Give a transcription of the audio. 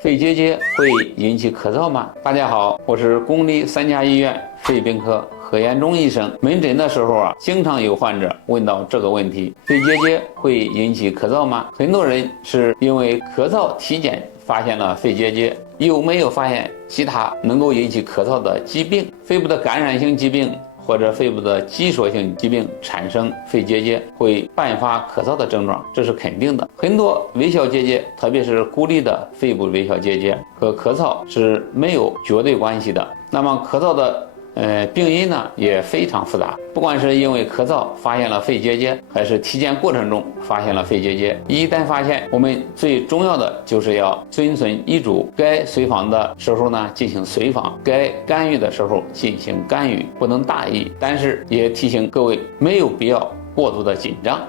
肺结节会引起咳嗽吗？大家好，我是公立3家医院肺病科何延忠医生。门诊的时候经常有患者问到这个问题：肺结节会引起咳嗽吗？很多人是因为咳嗽体检发现了肺结节，又没有发现其他能够引起咳嗽的疾病，肺部的感染性疾病或者肺部的激索性疾病产生肺结节，会伴发咳嗽的症状，这是肯定的。很多微小结节，特别是孤立的肺部微小结节和咳嗽是没有绝对关系的。那么咳嗽的病因呢也非常复杂，不管是因为咳嗽发现了肺结节，还是体检过程中发现了肺结节，一旦发现，我们最重要的就是要遵循医嘱，该随访的时候呢进行随访，该干预的时候进行干预，不能大意。但是也提醒各位，没有必要过度的紧张。